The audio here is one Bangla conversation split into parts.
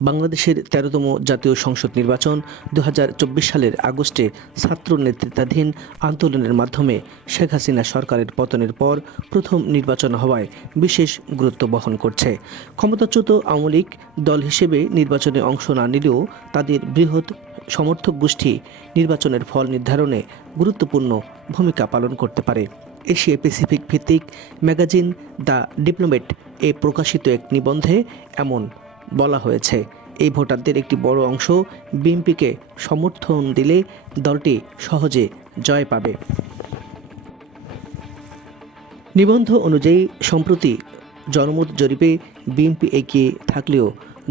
বাংলাদেশের ১৩তম জাতীয় সংসদ নির্বাচন ২০২৪ সালের আগস্টে ছাত্র নেতৃত্বাধীন আন্দোলনের মাধ্যমে শেখ হাসিনা সরকারের পতনের পর প্রথম নির্বাচন হওয়ায় বিশেষ গুরুত্ব বহন করছে। ক্ষমতাচ্যুত আওয়ামী লীগ দল হিসেবে নির্বাচনে অংশ না নিলেও তাদের বৃহৎ সমর্থক গোষ্ঠী নির্বাচনের ফল নির্ধারণে গুরুত্বপূর্ণ ভূমিকা পালন করতে পারে। এশিয়া প্যাসিফিক ভিত্তিক ম্যাগাজিন দ্য ডিপ্লোম্যাট এ প্রকাশিত এক নিবন্ধে এমন বলা হয়েছে, এই ভোটারদের একটি বড় অংশ বিএনপিকে সমর্থন দিলে দলটি সহজে জয় পাবে। নিবন্ধ অনুযায়ী সম্প্রতি জনমত জরিপে বিএনপি এগিয়ে থাকলেও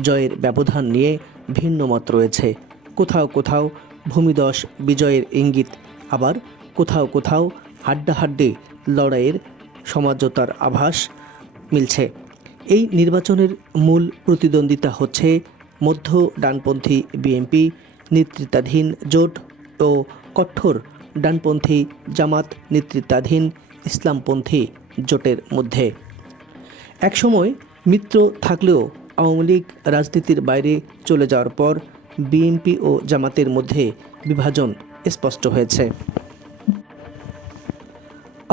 জয়ের ব্যবধান নিয়ে ভিন্ন মত রয়েছে। কোথাও কোথাও ভূমিধস বিজয়ের ইঙ্গিত, আবার কোথাও কোথাও হাড্ডাহাড্ডি লড়াইয়ের সমঝোতার আভাস মিলছে। এই নির্বাচনের মূল প্রতিদ্বন্দ্বিতা হচ্ছে মধ্য ডানপন্থী বিএনপি নেতৃত্বাধীন জোট ও কঠোর ডানপন্থী জামাত নেতৃত্বাধীন ইসলামপন্থী জোটের মধ্যে। একসময় মিত্র থাকলেও আওয়ামী লীগ রাজনীতির বাইরে চলে যাওয়ার পর বিএনপি ও জামাতের মধ্যে বিভাজন স্পষ্ট হয়েছে।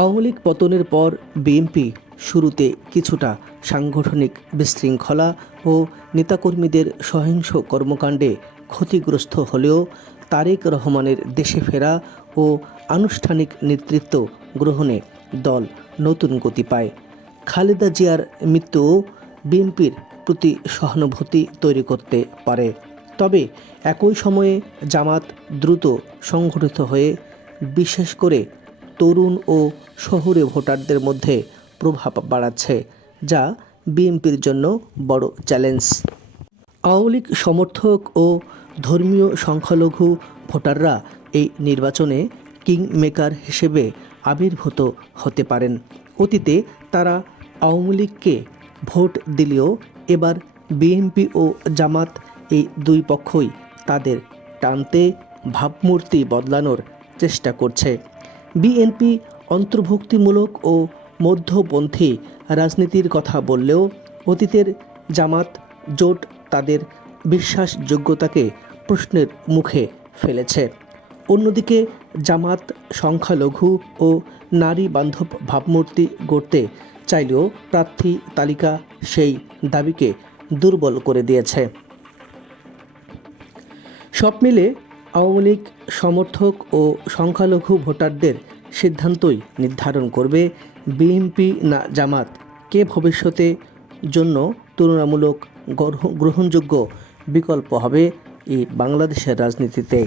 আওয়ামী লীগ পতনের পর বিএনপি শুরুতে কিছুটা সাংগঠনিক বিশৃঙ্খলা ও নেতাকর্মীদের সহিংস কর্মকাণ্ডে ক্ষতিগ্রস্ত হলেও তারেক রহমানের দেশে ফেরা ও আনুষ্ঠানিক নেতৃত্ব গ্রহণে দল নতুন গতি পায়। খালেদা জিয়ার মৃত্যুও বিএনপির প্রতি সহানুভূতি তৈরি করতে পারে। তবে একই সময়ে জামাত দ্রুত সংগঠিত হয়ে বিশেষ করে তরুণ ও শহুরে ভোটারদের মধ্যে প্রভাব বাড়াচ্ছে, যা বিএনপির জন্য বড় চ্যালেঞ্জ। আওয়ামী লীগ সমর্থক ও ধর্মীয় সংখ্যালঘু ভোটাররা এই নির্বাচনে কিং মেকার হিসেবে আবির্ভূত হতে পারেন। অতীতে তারা আওয়ামী লীগকে ভোট দিলেও এবার বিএনপি ও জামাত এই দুই পক্ষই তাদের টানতে ভাবমূর্তি বদলানোর চেষ্টা করছে। বিএনপি অন্তর্ভুক্তিমূলক ও মধ্যপন্থী রাজনীতির কথা বললেও অতীতের জামাত জোট তাদের বিশ্বাসযোগ্যতাকে প্রশ্নের মুখে ফেলেছে। অন্যদিকে জামাত সংখ্যালঘু ও নারী বান্ধব ভাবমূর্তি গড়তে চাইলেও প্রার্থী তালিকা সেই দাবিকে দুর্বল করে দিয়েছে। সব মিলে আওয়ামী লীগ সমর্থক ও সংখ্যালঘু ভোটারদের সিদ্ধান্তই নির্ধারণ করবে বিএনপি না জামাত কে ভবিষ্যতে জন্য তুলনামূলক গ্রহণযোগ্য বিকল্প হবে এই বাংলাদেশের রাজনীতিতে।